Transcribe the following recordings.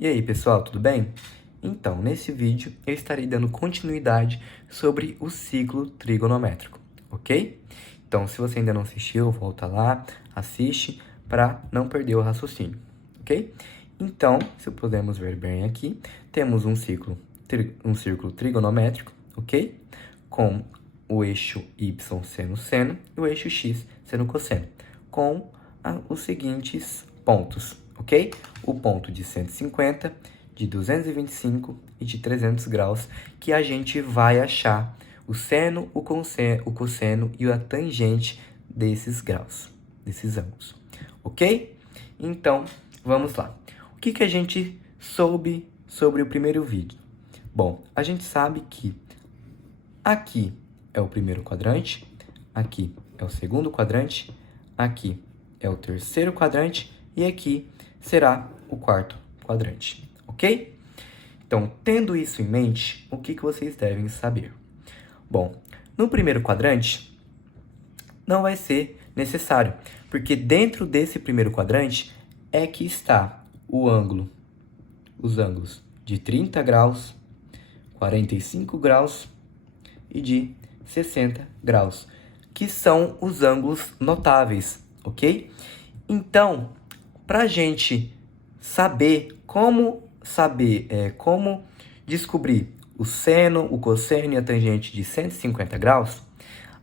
E aí, pessoal, tudo bem? Então, nesse vídeo eu estarei dando continuidade sobre o ciclo trigonométrico, ok? Então, se você ainda não assistiu, volta lá, assiste para não perder o raciocínio, ok? Então, se pudermos ver bem aqui, temos um círculo trigonométrico, ok? Com o eixo y seno seno e o eixo x seno cosseno, com os seguintes pontos, ok? O ponto de 150, de 225 e de 300 graus, que a gente vai achar o seno, o cosseno e a tangente desses graus, desses ângulos, ok? Então, vamos lá. O que a gente soube sobre o primeiro vídeo? Bom, a gente sabe que aqui é o primeiro quadrante, aqui é o segundo quadrante, aqui é o terceiro quadrante e aqui será o quarto quadrante, ok? Então, tendo isso em mente, o que vocês devem saber? Bom, no primeiro quadrante, não vai ser necessário, porque dentro desse primeiro quadrante é que está o ângulo, os ângulos de 30 graus, 45 graus e de 60 graus, que são os ângulos notáveis, ok? Então, para a gente saber como descobrir o seno, o cosseno e a tangente de 150 graus,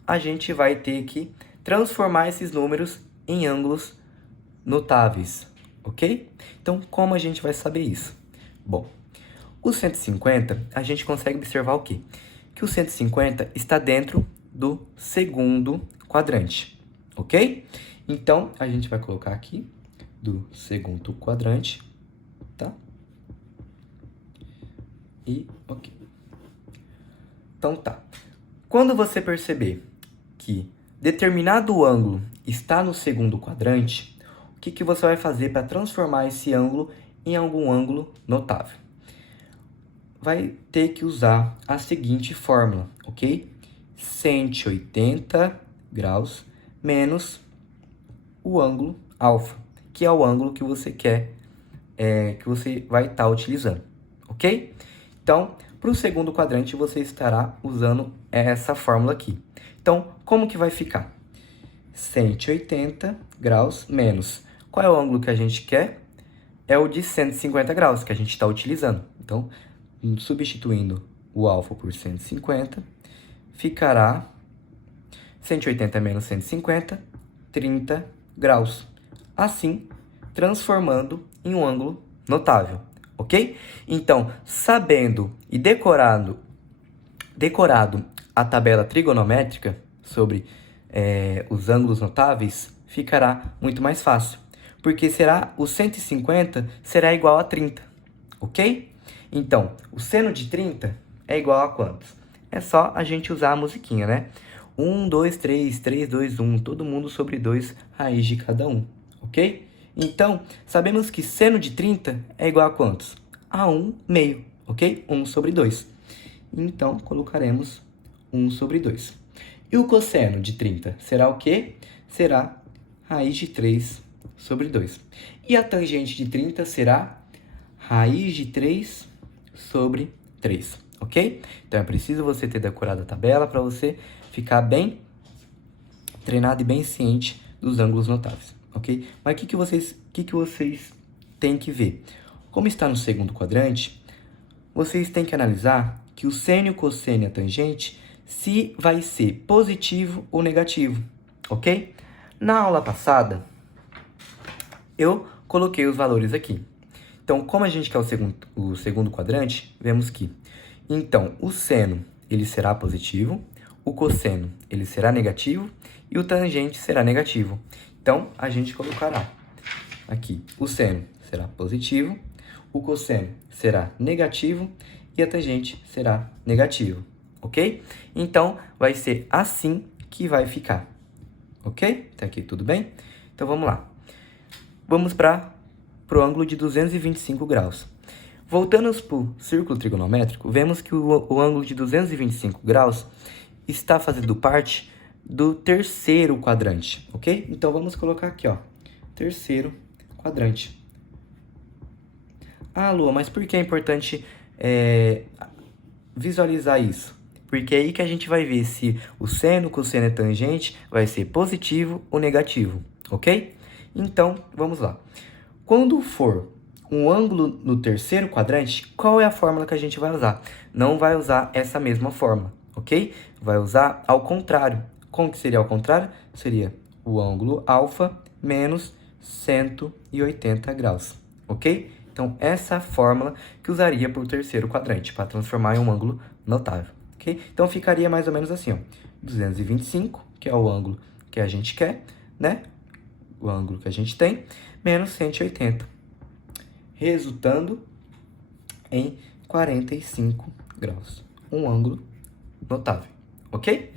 a gente vai ter que transformar esses números em ângulos notáveis, ok? Então, como a gente vai saber isso? Bom, o 150, a gente consegue observar o quê? Que o 150 está dentro do segundo quadrante, ok? Então, a gente vai colocar aqui do segundo quadrante, tá? E ok. Então tá. Quando você perceber que determinado ângulo está no segundo quadrante, o que você vai fazer para transformar esse ângulo em algum ângulo notável? Vai ter que usar a seguinte fórmula, ok? 180 graus menos o ângulo alfa, que é o ângulo que você quer, que você vai estar utilizando, ok? Então, para o segundo quadrante, você estará usando essa fórmula aqui. Então, como que vai ficar? 180 graus menos. Qual é o ângulo que a gente quer? É o de 150 graus, que a gente está utilizando. Então, substituindo o alfa por 150, ficará 180 menos 150, 30 graus. Assim, transformando em um ângulo notável, ok? Então, sabendo e decorado a tabela trigonométrica sobre os ângulos notáveis, ficará muito mais fácil, porque o 150 será igual a 30, ok? Então, o seno de 30 é igual a quantos? É só a gente usar a musiquinha, né? 1, 2, 3, 3, 2, 1, todo mundo sobre 2, raiz de cada um, ok? Então, sabemos que seno de 30 é igual a quantos? A 1 meio, ok? 1 sobre 2. Então, colocaremos 1 sobre 2. E o cosseno de 30 será o quê? Será raiz de 3 sobre 2. E a tangente de 30 será raiz de 3 sobre 3, ok? Então, é preciso você ter decorado a tabela para você ficar bem treinado e bem ciente dos ângulos notáveis, ok? Mas o que vocês têm que ver? Como está no segundo quadrante, vocês têm que analisar que o seno, o cosseno e a tangente, se vai ser positivo ou negativo, ok? Na aula passada, eu coloquei os valores aqui. Então, como a gente quer o segundo quadrante, vemos que, então, o seno, ele será positivo, o cosseno, ele será negativo e o tangente será negativo. Então, a gente colocará aqui, o seno será positivo, o cosseno será negativo e a tangente será negativo, ok? Então, vai ser assim que vai ficar, ok? Tá aqui tudo bem? Então, vamos lá. Vamos para o ângulo de 225 graus. Voltando para o círculo trigonométrico, vemos que o ângulo de 225 graus está fazendo parte do terceiro quadrante, ok? Então, vamos colocar aqui, ó, terceiro quadrante. Ah, Lua, mas por que é importante visualizar isso? Porque é aí que a gente vai ver se o seno, cosseno e tangente vai ser positivo ou negativo, ok? Então, vamos lá. Quando for um ângulo no terceiro quadrante, qual é a fórmula que a gente vai usar? Não vai usar essa mesma fórmula, ok? Vai usar ao contrário. Como que seria ao contrário? Seria o ângulo alfa menos 180 graus, ok? Então, essa é a fórmula que usaria para o terceiro quadrante, para transformar em um ângulo notável, ok? Então, ficaria mais ou menos assim, ó, 225, que é o ângulo que a gente quer, né? O ângulo que a gente tem, menos 180, resultando em 45 graus. Um ângulo notável, ok?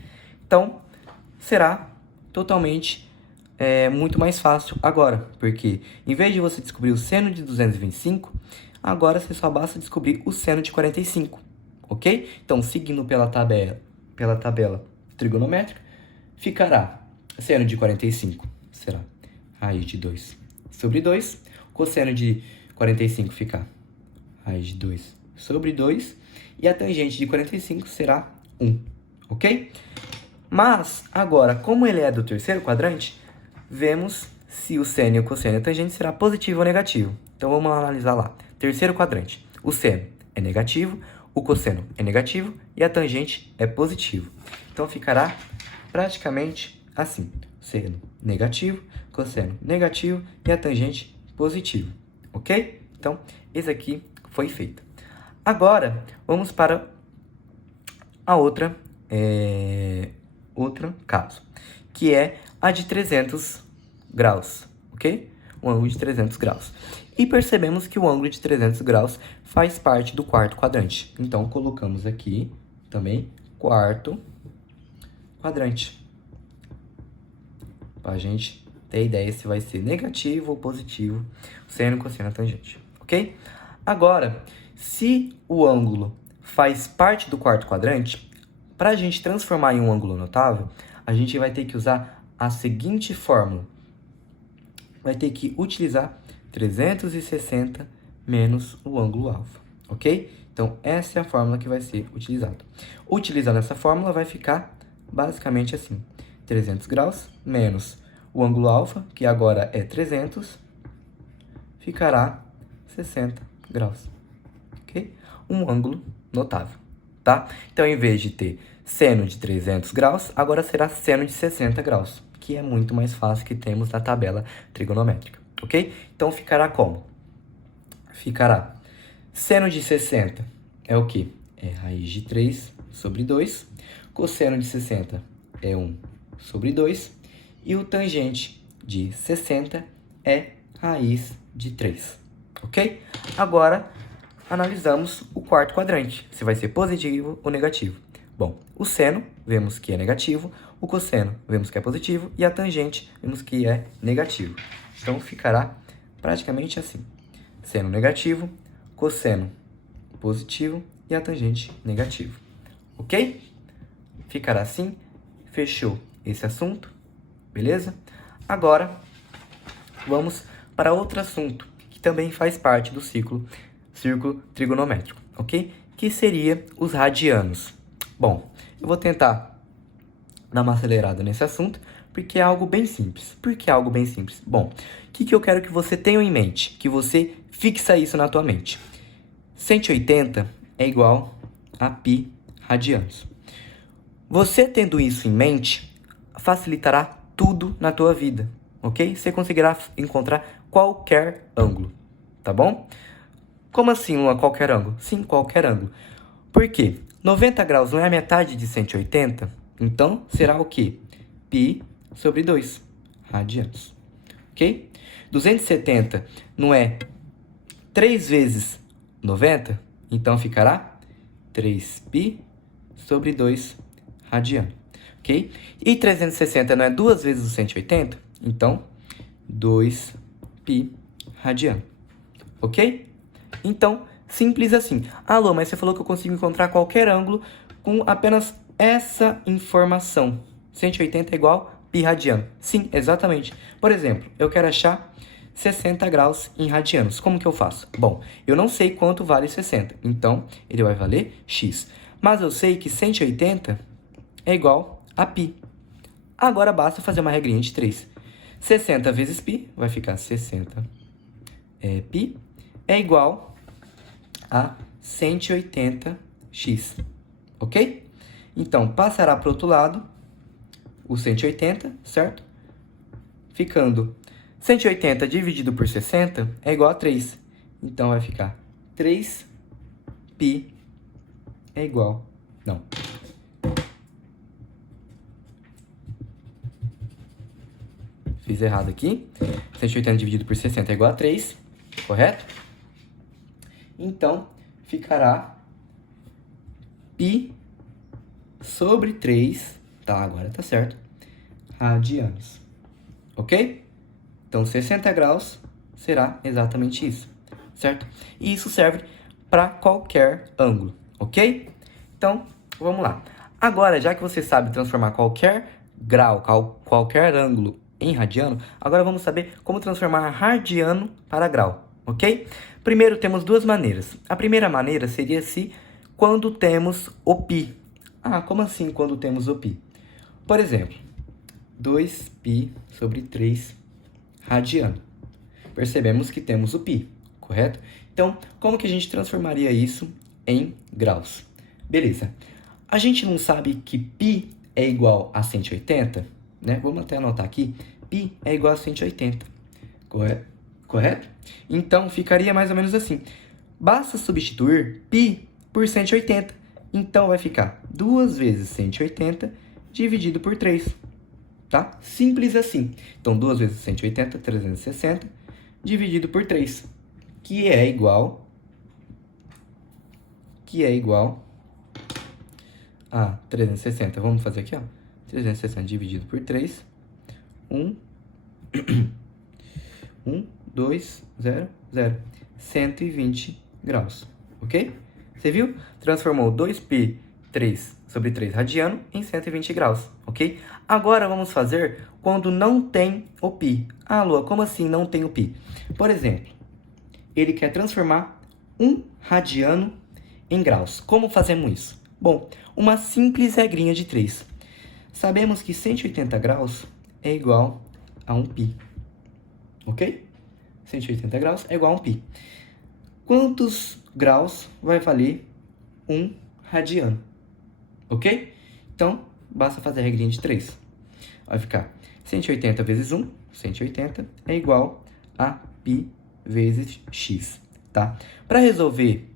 Então, será totalmente muito mais fácil agora, porque em vez de você descobrir o seno de 225, agora você só basta descobrir o seno de 45, ok? Então, seguindo pela tabela trigonométrica, ficará seno de 45, será raiz de 2 sobre 2, cosseno de 45 fica raiz de 2 sobre 2, e a tangente de 45 será 1, ok? Mas, agora, como ele é do terceiro quadrante, vemos se o seno e o cosseno e a tangente será positivo ou negativo. Então, vamos analisar lá. Terceiro quadrante, o seno é negativo, o cosseno é negativo e a tangente é positivo. Então, ficará praticamente assim. Seno negativo, cosseno negativo e a tangente positivo, ok? Então, esse aqui foi feito. Agora, vamos para a outro caso, que é a de 300 graus, ok? Um ângulo de 300 graus. E percebemos que o ângulo de 300 graus faz parte do quarto quadrante. Então, colocamos aqui também quarto quadrante, para a gente ter ideia se vai ser negativo ou positivo, seno, cosseno, tangente, ok? Agora, se o ângulo faz parte do quarto quadrante, para a gente transformar em um ângulo notável, a gente vai ter que usar a seguinte fórmula. Vai ter que utilizar 360 menos o ângulo alfa, ok? Então, essa é a fórmula que vai ser utilizada. Utilizando essa fórmula, vai ficar basicamente assim. 300 graus menos o ângulo alfa, que agora é 300, ficará 60 graus, ok? Um ângulo notável, tá? Então, em vez de ter seno de 300 graus, agora será seno de 60 graus, que é muito mais fácil que temos na tabela trigonométrica, ok? Então, ficará como? Ficará seno de 60 é o quê? É raiz de 3 sobre 2, cosseno de 60 é 1 sobre 2, e o tangente de 60 é raiz de 3, ok? Agora, analisamos o quarto quadrante, se vai ser positivo ou negativo. Bom, o seno, vemos que é negativo, o cosseno, vemos que é positivo, e a tangente, vemos que é negativo. Então, ficará praticamente assim. Seno negativo, cosseno positivo e a tangente negativo, ok? Ficará assim, fechou esse assunto, beleza? Agora, vamos para outro assunto, que também faz parte do círculo trigonométrico, ok? Que seria os radianos. Bom, eu vou tentar dar uma acelerada nesse assunto, porque é algo bem simples. Por que é algo bem simples? Bom, o que eu quero que você tenha em mente? Que você fixa isso na tua mente. 180 é igual a π radianos. Você tendo isso em mente, facilitará tudo na tua vida, ok? Você conseguirá encontrar qualquer ângulo, tá bom? Como assim, qualquer ângulo? Sim, qualquer ângulo. Por quê? 90 graus não é a metade de 180? Então, será o quê? Π sobre 2 radianos, ok? 270 não é 3 vezes 90? Então, ficará 3π sobre 2 radiano, ok? E 360 não é 2 vezes o 180? Então, 2π radiano, ok? Então, simples assim. Alô, mas você falou que eu consigo encontrar qualquer ângulo com apenas essa informação. 180 é igual π radiano. Sim, exatamente. Por exemplo, eu quero achar 60 graus em radianos. Como que eu faço? Bom, eu não sei quanto vale 60, então ele vai valer x. Mas eu sei que 180 é igual a π. Agora basta fazer uma regrinha de 3. 60 vezes π vai ficar 60 π é igual a 180x, ok? Então, passará para o outro lado o 180, certo? Ficando 180 dividido por 60 é igual a 3. Então, vai ficar 3π é igual... Não. Fiz errado aqui. 180 dividido por 60 é igual a 3, correto? Então, ficará π sobre 3, tá? Agora tá certo, radianos, ok? Então, 60 graus será exatamente isso, certo? E isso serve para qualquer ângulo, ok? Então, vamos lá. Agora, já que você sabe transformar qualquer grau, qualquer ângulo em radiano, agora vamos saber como transformar radiano para grau, ok? Primeiro, temos duas maneiras. A primeira maneira seria quando temos o π. Ah, como assim quando temos o π? Por exemplo, 2π sobre 3 radiano. Percebemos que temos o π, correto? Então, como que a gente transformaria isso em graus? Beleza. A gente não sabe que π é igual a 180, né? Vamos até anotar aqui. π é igual a 180, correto? Então, ficaria mais ou menos assim. Basta substituir π por 180. Então, vai ficar 2 vezes 180 dividido por 3, tá? Simples assim. Então, 2 vezes 180, 360, dividido por 3, que é igual a 360. Vamos fazer aqui, ó. 360 dividido por 3, 2, 0, 0. 120 graus, ok? Você viu? Transformou 2π 3 sobre 3 radiano em 120 graus, ok? Agora vamos fazer quando não tem o π. Ah, Lua, como assim não tem o π? Por exemplo, ele quer transformar 1 radiano em graus. Como fazemos isso? Bom, uma simples regrinha de 3. Sabemos que 180 graus é igual a 1π, ok? 180 graus é igual a 1π. Quantos graus vai valer 1 radiano? Ok? Então, basta fazer a regrinha de 3. Vai ficar 180 vezes 1, 180, é igual a π vezes x, tá? Para resolver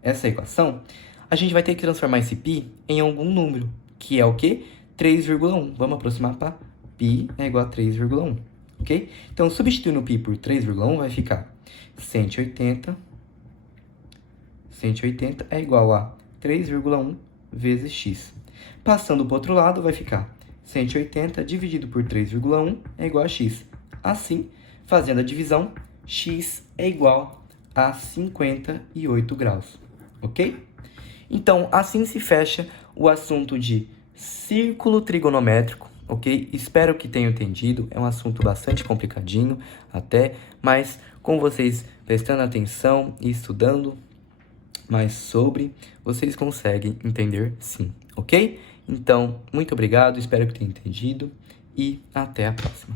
essa equação, a gente vai ter que transformar esse π em algum número, que é o quê? 3,1. Vamos aproximar para π é igual a 3,1, ok? Então, substituindo o π por 3,1, vai ficar 180 é igual a 3,1 vezes x. Passando para o outro lado, vai ficar 180 dividido por 3,1 é igual a x. Assim, fazendo a divisão, x é igual a 58 graus, ok? Então, assim se fecha o assunto de círculo trigonométrico, ok? Espero que tenham entendido, é um assunto bastante complicadinho até, mas com vocês prestando atenção e estudando mais sobre, vocês conseguem entender sim, ok? Então, muito obrigado, espero que tenham entendido e até a próxima.